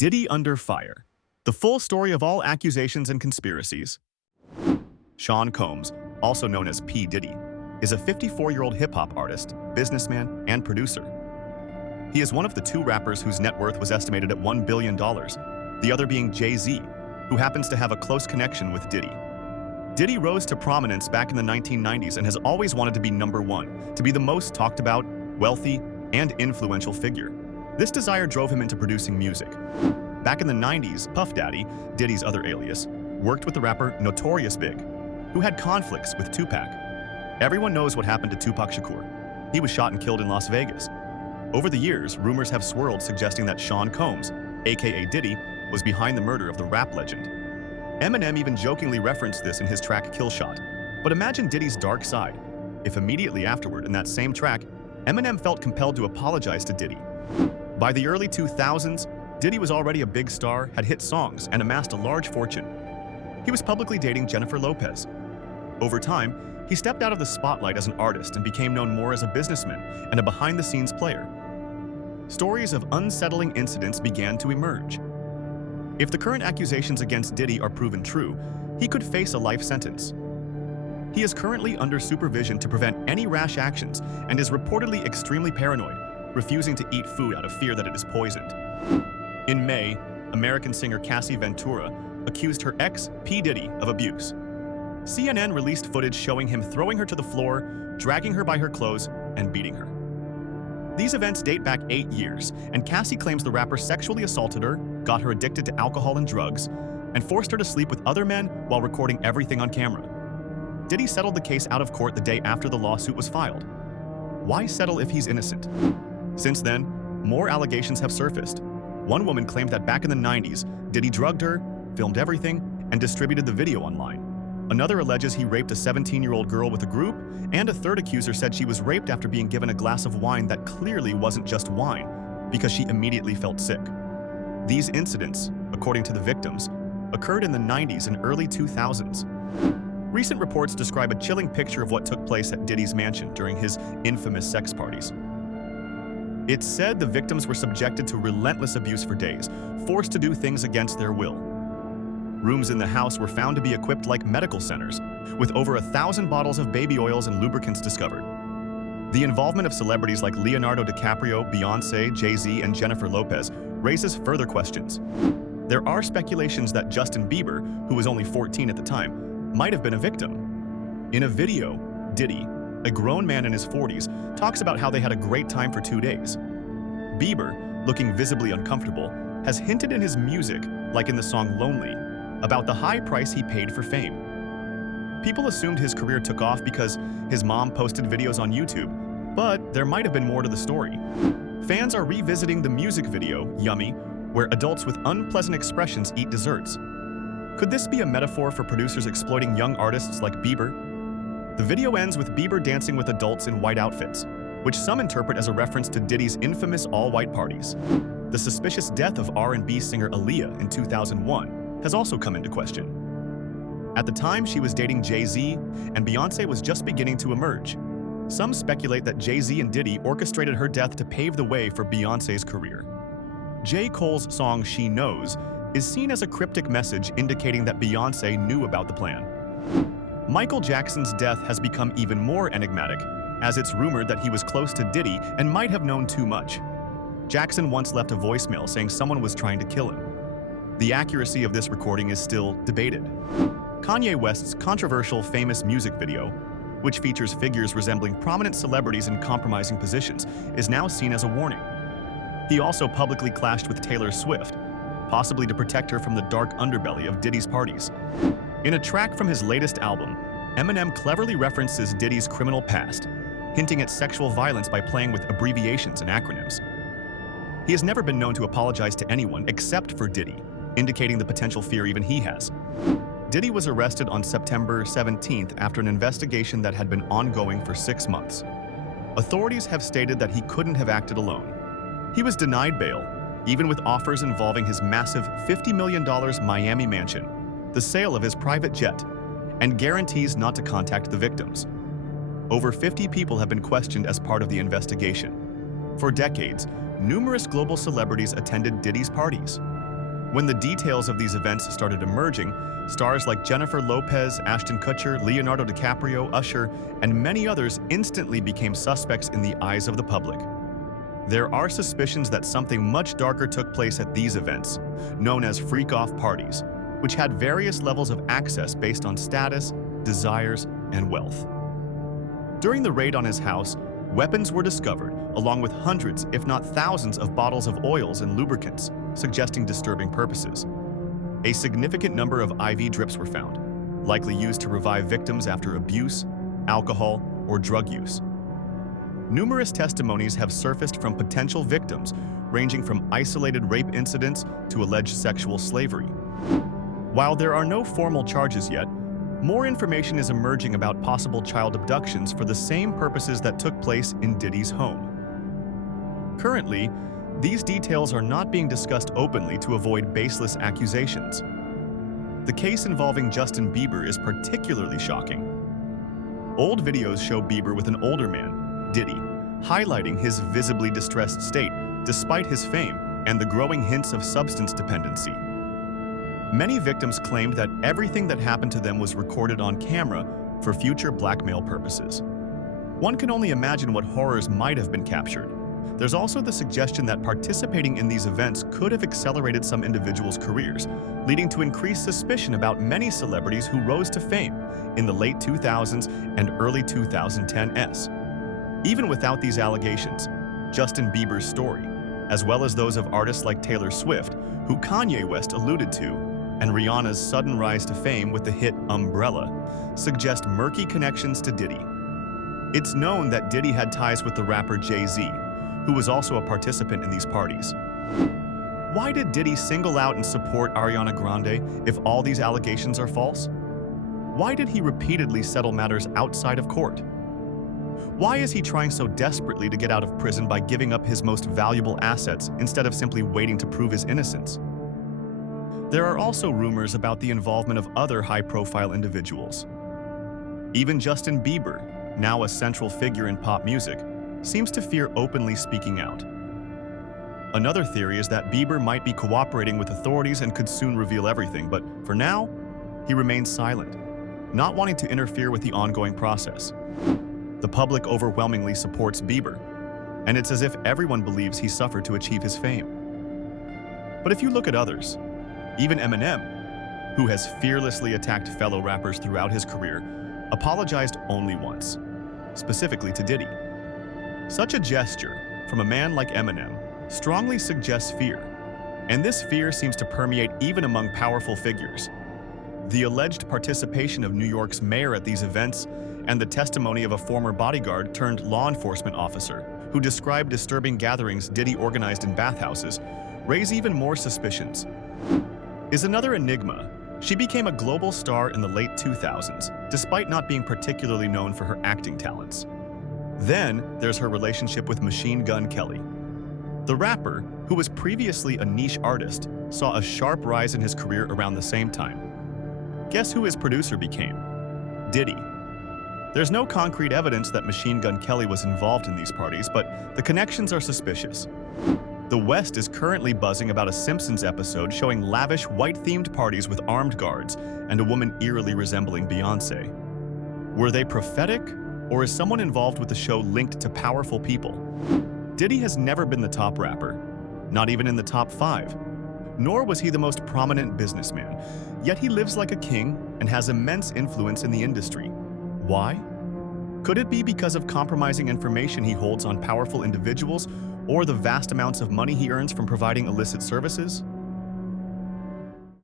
Diddy under fire. The full story of all accusations and conspiracies. Sean Combs, also known as P. Diddy, is a 54-year-old hip-hop artist, businessman, and producer. He is one of the two rappers whose net worth was estimated at $1 billion, the other being Jay-Z, who happens to have a close connection with Diddy. Diddy rose to prominence back in the 1990s and has always wanted to be number one, to be the most talked about, wealthy, and influential figure. This desire drove him into producing music. Back in the 90s, Puff Daddy, Diddy's other alias, worked with the rapper Notorious Big, who had conflicts with Tupac. Everyone knows what happened to Tupac Shakur. He was shot and killed in Las Vegas. Over the years, rumors have swirled suggesting that Sean Combs, aka Diddy, was behind the murder of the rap legend. Eminem even jokingly referenced this in his track Kill Shot. But imagine Diddy's dark side, if immediately afterward in that same track, Eminem felt compelled to apologize to Diddy. By the early 2000s, Diddy was already a big star, had hit songs, and amassed a large fortune. He was publicly dating Jennifer Lopez. Over time, he stepped out of the spotlight as an artist and became known more as a businessman and a behind-the-scenes player. Stories of unsettling incidents began to emerge. If the current accusations against Diddy are proven true, he could face a life sentence. He is currently under supervision to prevent any rash actions and is reportedly extremely paranoid, refusing to eat food out of fear that it is poisoned. In May, American singer Cassie Ventura accused her ex, P. Diddy, of abuse. CNN released footage showing him throwing her to the floor, dragging her by her clothes, and beating her. These events date back 8 years, and Cassie claims the rapper sexually assaulted her, got her addicted to alcohol and drugs, and forced her to sleep with other men while recording everything on camera. Diddy settled the case out of court the day after the lawsuit was filed. Why settle if he's innocent? Since then, more allegations have surfaced. One woman claimed that back in the 90s, Diddy drugged her, filmed everything, and distributed the video online. Another alleges he raped a 17-year-old girl with a group, and a third accuser said she was raped after being given a glass of wine that clearly wasn't just wine, because she immediately felt sick. These incidents, according to the victims, occurred in the 90s and early 2000s. Recent reports describe a chilling picture of what took place at Diddy's mansion during his infamous sex parties. It's said the victims were subjected to relentless abuse for days, forced to do things against their will. Rooms in the house were found to be equipped like medical centers, with over 1,000 bottles of baby oils and lubricants discovered. The involvement of celebrities like Leonardo DiCaprio, Beyoncé, Jay-Z, and Jennifer Lopez raises further questions. There are speculations that Justin Bieber, who was only 14 at the time, might have been a victim. In a video, Diddy, a grown man in his 40s, talks about how they had a great time for 2 days. Bieber, looking visibly uncomfortable, has hinted in his music, like in the song Lonely, about the high price he paid for fame. People assumed his career took off because his mom posted videos on YouTube, but there might have been more to the story. Fans are revisiting the music video, Yummy, where adults with unpleasant expressions eat desserts. Could this be a metaphor for producers exploiting young artists like Bieber? The video ends with Bieber dancing with adults in white outfits, which some interpret as a reference to Diddy's infamous all-white parties. The suspicious death of R&B singer Aaliyah in 2001 has also come into question. At the time, she was dating Jay-Z, and Beyoncé was just beginning to emerge. Some speculate that Jay-Z and Diddy orchestrated her death to pave the way for Beyoncé's career. J. Cole's song She Knows is seen as a cryptic message indicating that Beyoncé knew about the plan. Michael Jackson's death has become even more enigmatic, as it's rumored that he was close to Diddy and might have known too much. Jackson once left a voicemail saying someone was trying to kill him. The accuracy of this recording is still debated. Kanye West's controversial Famous music video, which features figures resembling prominent celebrities in compromising positions, is now seen as a warning. He also publicly clashed with Taylor Swift, possibly to protect her from the dark underbelly of Diddy's parties. In a track from his latest album, Eminem cleverly references Diddy's criminal past, hinting at sexual violence by playing with abbreviations and acronyms. He has never been known to apologize to anyone except for Diddy, indicating the potential fear even he has. Diddy was arrested on September 17th after an investigation that had been ongoing for 6 months. Authorities have stated that he couldn't have acted alone. He was denied bail, even with offers involving his massive $50 million Miami mansion, the sale of his private jet, and guarantees not to contact the victims. Over 50 people have been questioned as part of the investigation. For decades, numerous global celebrities attended Diddy's parties. When the details of these events started emerging, stars like Jennifer Lopez, Ashton Kutcher, Leonardo DiCaprio, Usher, and many others instantly became suspects in the eyes of the public. There are suspicions that something much darker took place at these events, known as freak-off parties, which had various levels of access based on status, desires, and wealth. During the raid on his house, weapons were discovered, along with hundreds, if not thousands, of bottles of oils and lubricants, suggesting disturbing purposes. A significant number of IV drips were found, likely used to revive victims after abuse, alcohol, or drug use. Numerous testimonies have surfaced from potential victims, ranging from isolated rape incidents to alleged sexual slavery. While there are no formal charges yet, more information is emerging about possible child abductions for the same purposes that took place in Diddy's home. Currently, these details are not being discussed openly to avoid baseless accusations. The case involving Justin Bieber is particularly shocking. Old videos show Bieber with an older man, Diddy, highlighting his visibly distressed state despite his fame and the growing hints of substance dependency. Many victims claimed that everything that happened to them was recorded on camera for future blackmail purposes. One can only imagine what horrors might have been captured. There's also the suggestion that participating in these events could have accelerated some individuals' careers, leading to increased suspicion about many celebrities who rose to fame in the late 2000s and early 2010s. Even without these allegations, Justin Bieber's story, as well as those of artists like Taylor Swift, who Kanye West alluded to, and Rihanna's sudden rise to fame with the hit Umbrella, suggest murky connections to Diddy. It's known that Diddy had ties with the rapper Jay-Z, who was also a participant in these parties. Why did Diddy single out and support Ariana Grande if all these allegations are false? Why did he repeatedly settle matters outside of court? Why is he trying so desperately to get out of prison by giving up his most valuable assets instead of simply waiting to prove his innocence? There are also rumors about the involvement of other high-profile individuals. Even Justin Bieber, now a central figure in pop music, seems to fear openly speaking out. Another theory is that Bieber might be cooperating with authorities and could soon reveal everything, but for now, he remains silent, not wanting to interfere with the ongoing process. The public overwhelmingly supports Bieber, and it's as if everyone believes he suffered to achieve his fame. But if you look at others, even Eminem, who has fearlessly attacked fellow rappers throughout his career, apologized only once, specifically to Diddy. Such a gesture from a man like Eminem strongly suggests fear, and this fear seems to permeate even among powerful figures. The alleged participation of New York's mayor at these events and the testimony of a former bodyguard turned law enforcement officer who described disturbing gatherings Diddy organized in bathhouses raise even more suspicions. Is another enigma. She became a global star in the late 2000s, despite not being particularly known for her acting talents. Then, there's her relationship with Machine Gun Kelly. The rapper, who was previously a niche artist, saw a sharp rise in his career around the same time. Guess who his producer became? Diddy. There's no concrete evidence that Machine Gun Kelly was involved in these parties, but the connections are suspicious. The West is currently buzzing about a Simpsons episode showing lavish white-themed parties with armed guards and a woman eerily resembling Beyoncé. Were they prophetic, or is someone involved with the show linked to powerful people? Diddy has never been the top rapper, not even in the top 5. Nor was he the most prominent businessman, yet he lives like a king and has immense influence in the industry. Why? Could it be because of compromising information he holds on powerful individuals, or the vast amounts of money he earns from providing illicit services?